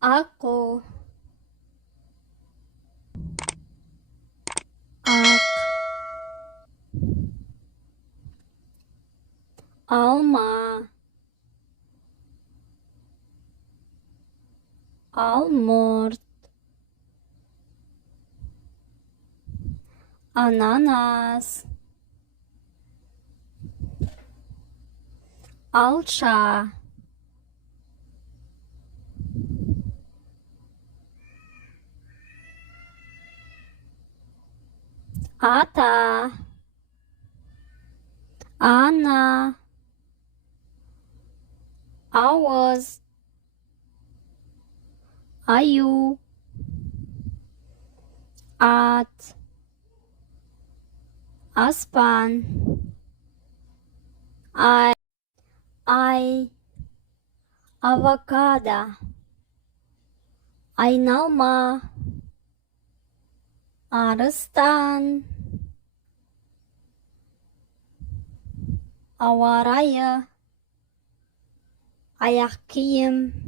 Аққу. Ақ. Алма. Алмұрт. Ананас. Алша. Ата. Ана. Ауыз. Аю. Ат. Аспан. Ай. Авокадо. Айналма. Арыстан. Ауа райы. Аяқ киім.